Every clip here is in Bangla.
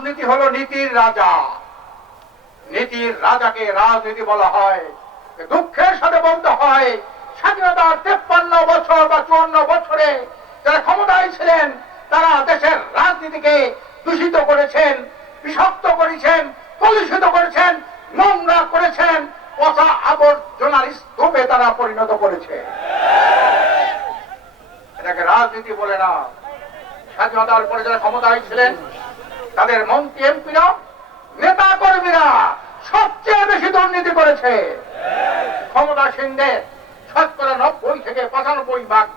রাজনীতি হলো নীতির রাজা। নীতির রাজাকে রাজনীতি বলা হয়। দুঃখের সাথে বলতে হয়, স্বাধীনতার তেপ্পান্ন বছর বা চুয়ান্ন বছরে যারা ক্ষমতায় ছিলেন, তারা দেশের রাজনীতিকে দূষিত করেছেন, বিষাক্ত করেছেন, কলুষিত করেছেন, নোংরা করেছেন, পচা আবর্জনার স্তূপে তারা পরিণত করেছে। এটাকে রাজনীতি বলে না। স্বাধীনতার পরে যারা ক্ষমতায় ছিলেন তাদের মন্ত্রী এমপিরা নেতা কর্মীরা সবচেয়ে বেশি দুর্নীতি করেছে। ক্ষমতাসীনদের শতকরা নব্বই থেকে পঁচানব্বই ভাগ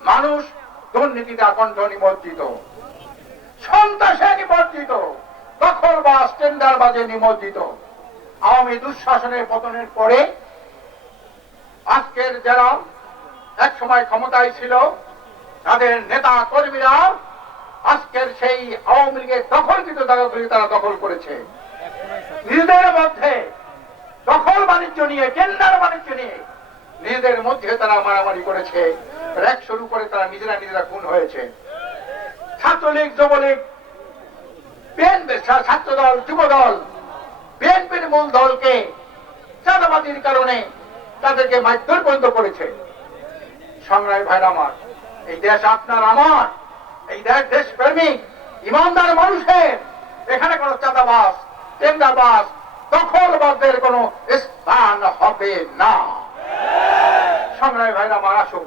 মানুষ দুর্নীতিতে আকণ্ঠ নিমজ্জিত। সন্ত্রাসে নিমজ্জিত। দখল বা স্টেন্ডার বাজে নিমজ্জিত। আওয়ামী দুঃশাসনের পতনের পরে আজকের যারা এক সময় ক্ষমতায় ছিল, তাদের নেতা কর্মীরা আজকের সেই আওয়ামী লীগের দখলকৃত জায়গাগুলি তারা দখল করেছে। নিজেদের মধ্যে দখল বাণিজ্য নিয়ে টেন্ডার বাণিজ্য নিয়ে নিজেদের মধ্যে তারা মারামারি করেছে। র্যাক শুরু করে তারা নিজেরা নিজেরা খুন হয়েছে। ছাত্রলীগ, যুবলীগ ছাত্র দল যুব দল বিএনপির মূল দলকে চাঁদাবাজির কারণে তাদেরকে মারধর বন্ধ করেছে। সংগ্রামী ভাইরা আমার, এই দেশ আপনার, আমার। এই দেশ দেশপ্রেমিক, ইমানদার মানুষের, এখানে কোনো চাঁদাবাস টেন্ডারবাস দখলবাদদের কোনো স্থান হবে না। সংগ্রামী ভাইরা, আমার আসুন।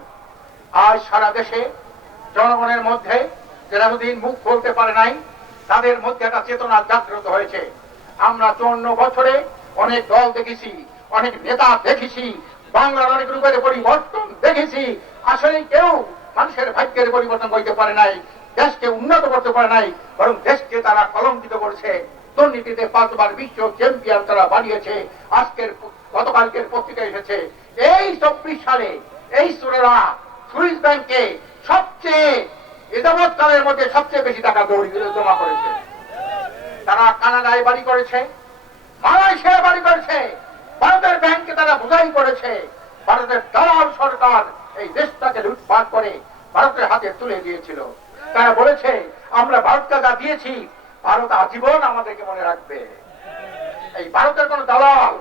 আজ সারা দেশে জনগণের মধ্যে যারা এতদিন মুখ বলতে পারে নাই, তাদের মধ্যে একটা চেতনা জাগ্রত হয়েছে। আমরা চুয়ান্ন বছরে অনেক দল দেখেছি, অনেক নেতা দেখেছি, বাংলার অনেক রূপের পরিবর্তন দেখেছি। আসলে কেউ মানুষের ভাগ্যের পরিবর্তন করতে পারে নাই, দেশকে উন্নত করতে পারে নাই, বরং দেশকে তারা কলঙ্কিত করছে। দুর্নীতিতে পাঁচবার বিশ্ব চ্যাম্পিয়ন তারা বানিয়েছে। আজকের গতকালকের পত্রিকা এসেছে। এই চব্বিশ সালে এই সুরেরা সুইস ব্যাংকে সবচেয়ে এজামত কালের মধ্যে সবচেয়ে বেশি টাকা জমা করেছে। তারা কানাডায় বাড়ি করেছে, মালয়েশিয়ায় বাড়ি করেছে, ভারতের ব্যাংকে তারা বোঝাই করেছে, ভারতের দালাল সরকার এই দেশটাকে লুটপাট করে ভারতের হাতে তুলে দিয়েছিল। তারা বলেছে, আমরা ভারতকে যা দিয়েছি, ভারত আজীবন আমাদেরকে মনে রাখবে। এই ভারতের কোন দালাল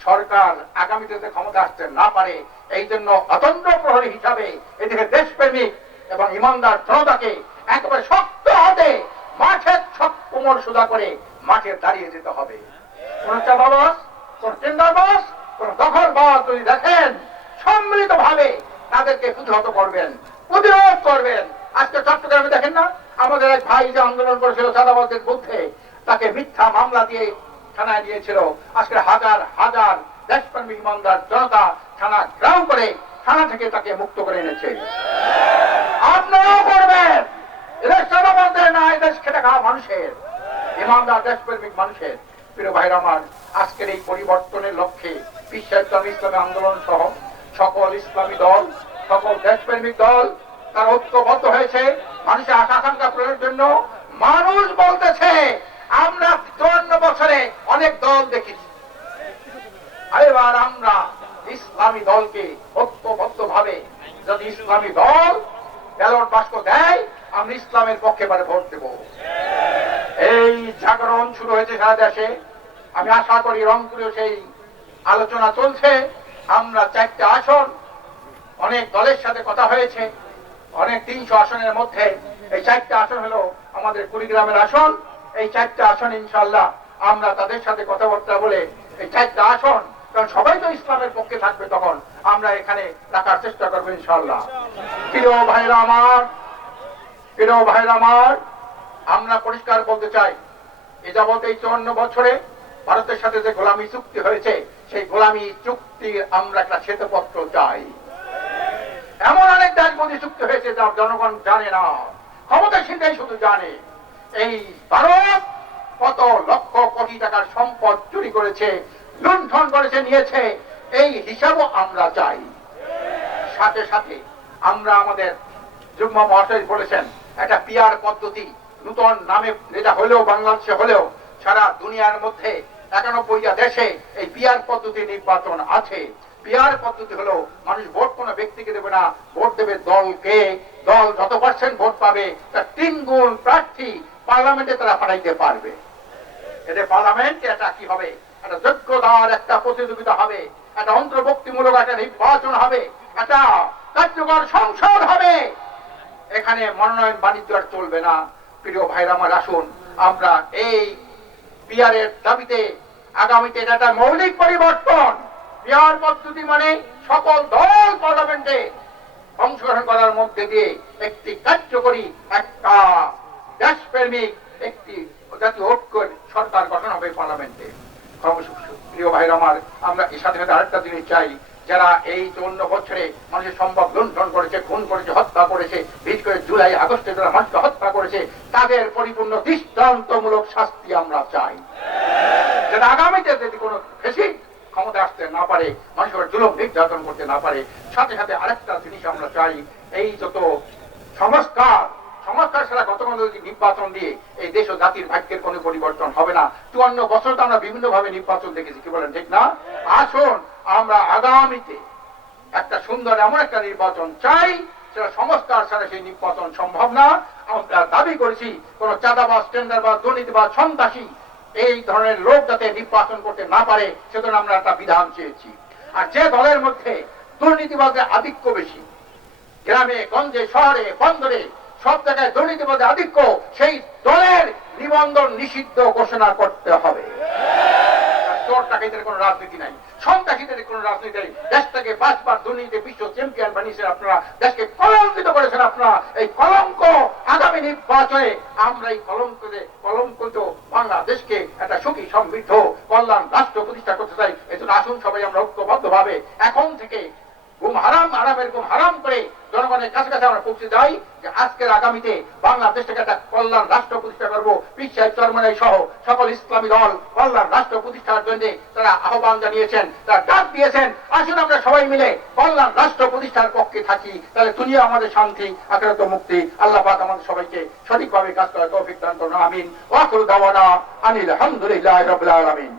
সরকার আগামীতে যাতে ক্ষমতা আসতে না পারে, এই জন্য অতন্ত্র প্রহরী হিসাবে এদিকে দেশপ্রেমিক এবং ইমানদার জনতাকে একেবারে শক্ত হাতে মাঠের সব কোমর সোজা করে মাঠে দাঁড়িয়ে যেতে হবে। কোন চাঁদাবাস কোন টেন্ডারবাস কোন দখলবাস যদি দেখেন সম্মিলিত ভাবে তাদেরকে প্রতিহত করবেন, প্রতিরোধ করবেন। আজকে চট্টগ্রামে দেখেন না, আমাদের এক ভাই যে আন্দোলন করেছিল চাঁদাবাসের বিরুদ্ধে তাকে মিথ্যা মামলা দিয়ে থানায় দিয়েছিল আজকে হাজার হাজার দেশপ্রেমিক ইমানদার জনতা থানা গ্রাম করে থানা থেকে তাকে মুক্ত করে এনেছে। আপনারাও করবেন। এদেশ জনগণদের না এদেশ খেটে খাওয়া মানুষের। ইমানদার দেশপ্রেমিক মানুষের। প্রিয় ভাইরা আমার, আজকের এই পরিবর্তনের লক্ষ্যে বিশ্ব ইসলামী আন্দোলন সহ সকল ইসলামী দল, সকল দেশপ্রেমিক দল, তার ঐক্যবদ্ধ হয়েছে। মানুষের আশা আকাঙ্ক্ষা পূরণের জন্য মানুষ বলতেছে, আমরা চুয়ান্ন বছরে অনেক দল দেখেছি। এবার আমরা ইসলামী দলকে ঐক্যবদ্ধ ভাবে যদি ইসলামী দল ব্যালট বাক্স দেয়, আমরা ইসলামের পক্ষে পারে ভোট দেব। এই জাগরণ শুরু হয়েছে সারা দেশে। আমি আশা করি রংপুরেও সেই আলোচনা চলছে। আমরা চারটে আসন, অনেক দলের সাথে কথা হয়েছে, অনেক তিনশো আসনের মধ্যে এই চারটে আসন হলো আমাদের কুড়িগ্রামের আসন। এই চারটে আসন ইনশাল্লাহ আমরা তাদের সাথে কথাবার্তা বলে এই চারটে আসন, কারণ সবাই তো ইসলামের পক্ষে থাকবে তখন, আমরা এখানে রাখার চেষ্টা করব ইনশাল্লাহ প্রিয় ভাইরা আমার, প্রিয় ভাইরা আমার, আমরা পরিষ্কার বলতে চাই, এ যাবৎ এই চুয়ান্ন বছরে ভারতের সাথে যে গোলামী চুক্তি হয়েছে, সেই গোলামী চুক্তির আমরা একটা শ্বেতপত্র চাই। এমন অনেক দেশবন্দি চুক্তি হয়েছে যা জনগণ জানে না। ক্ষমতাসীনটাই শুধু জানে। এই ভারত কত লক্ষ কোটি টাকার সম্পদ চুরি করেছে, লুণ্ঠন করেছে, নিয়েছে, এই হিসাবও আমরা চাই। সাথে সাথে আমরা আমাদের যুগ্ম মহাশয় বলেছেন, একটা পিয়ার পদ্ধতি, নূতন নামে যেটা হলেও, বাংলাদেশে হলেও সারা দুনিয়ার মধ্যে একানব্বইটা দেশে এই পিয়ার পদ্ধতি নির্বাচন আছে। পিয়ার পদ্ধতি হলো মানুষ ভোট কোনো ব্যক্তিকে দেবে না, ভোট দেবে দলকে। দল যত পার্সেন্ট ভোট পাবে, তার তিন গুণ প্রার্থী পার্লামেন্টে তারা পাঠাইতে পারবে। এতে পার্লামেন্টে এটা কি হবে? একটা যোগ্যতার একটা প্রতিযোগিতা হবে, একটা অন্তর্ভুক্তিমূলক, একটা নির্বাচন হবে, একটা কার্যকর সংসদ হবে। এখানে মনোনয়ন বাণিজ্য আর চলবে না। প্রিয় ভাইরা আমার আসুন, আমরা এই বিয়ারের দাবিতে আগামীতে এটা মৌলিক পরিবর্তন, বিহার পদ্ধতি মানে সকল দল পার্লামেন্টে অংশগ্রহণ করার মধ্যে দিয়ে একটি কার্যকরী একটা দেশপ্রেমিক, একটি জাতীয় ঐক্য সরকার গঠন হবে পার্লামেন্টে। প্রিয় ভাইরা আমার, আমরা এর সাথে সাথে আরেকটা জিনিস চাই। যারা এই চৌন্ন বছরে মানুষের সম্ভব লুণ্ঠন করেছে, খুন করেছে, হত্যা করেছে, বিশেষ করে জুলাই আগস্টে যারা মানুষকে হত্যা করেছে, তাদের পরিপূর্ণ দৃষ্টান্তমূলক শাস্তি আমরা চাই। যেটা আগামীতে যদি কোনো বেশি ক্ষমতা আসতে না পারে, মানুষের জুলুম, নির্যাতন করতে না পারে, সাথে সাথে আরেকটা জিনিস আমরা চাই, এই যত সংস্কার সংস্কার ছাড়া গতকাল যদি নির্বাচন দিয়ে এই দেশ ও জাতির ভাগ্যের কোনো পরিবর্তন হবে না, চুয়ান্ন বছর তো আমরা বিভিন্ন ভাবে নির্বাচন দেখেছি, কি বলেন ঠিক না? আসুন, আমরা আগামীতে একটা সুন্দর এমন একটা নির্বাচন চাই, সেটা সংস্কার ছাড়া সেই নির্বাচন সম্ভব না। আমরা দাবি করেছি, কোন চাঁদাবাজ, টেন্ডারবাজ, দুর্নীতিবাজ, সন্ত্রাসী এই ধরনের লোক যাতে নির্বাচন করতে না পারে, সেজন্য আমরা একটা বিধান চেয়েছি। আর যে দলের মধ্যে দুর্নীতিবাজের আধিক্য বেশি, গ্রামে, গঞ্জে, শহরে, বন্দরে সব জায়গায় দুর্নীতিবাদে আধিক্য, সেই দলের নিবন্ধন নিষিদ্ধ ঘোষণা করতে হবে। কলঙ্ক আগামী আমরা এই কলঙ্কিত বাংলাদেশকে একটা সুখী, সমৃদ্ধ, কল্যাণ, রাষ্ট্র প্রতিষ্ঠা করতে চাই। এজন্য আসুন সবাই আমরা ঐক্যবদ্ধ ভাবে এখন থেকে ঘুম হারাম হারামের ঘুম হারাম করে জনগণের কাছে কাছে আমরা পৌঁছে যাই যে আজকের আগামীতে বাংলাদেশটাকে একটা কল্যাণ রাষ্ট্র প্রতিষ্ঠা করব। পিসাই চরমনাই সহ সকল ইসলামী দল কল্যাণ রাষ্ট্র প্রতিষ্ঠার জন্য তারা আহ্বান জানিয়েছেন, তারা ডাক দিয়েছেন। আসুন আমরা সবাই মিলে কল্যাণ রাষ্ট্র প্রতিষ্ঠার পক্ষে থাকি। তাহলে দুনিয়া আমাদের শান্তি, আখেরাত মুক্তি। আল্লাহ পাক আমাদের সবাইকে সঠিকভাবে কাজ করার তৌফিক দান করুন। আমিন। ওয়াকুল দাওয়ানা আনিল আলহামদুলিল্লাহ রাব্বিল আলামিন।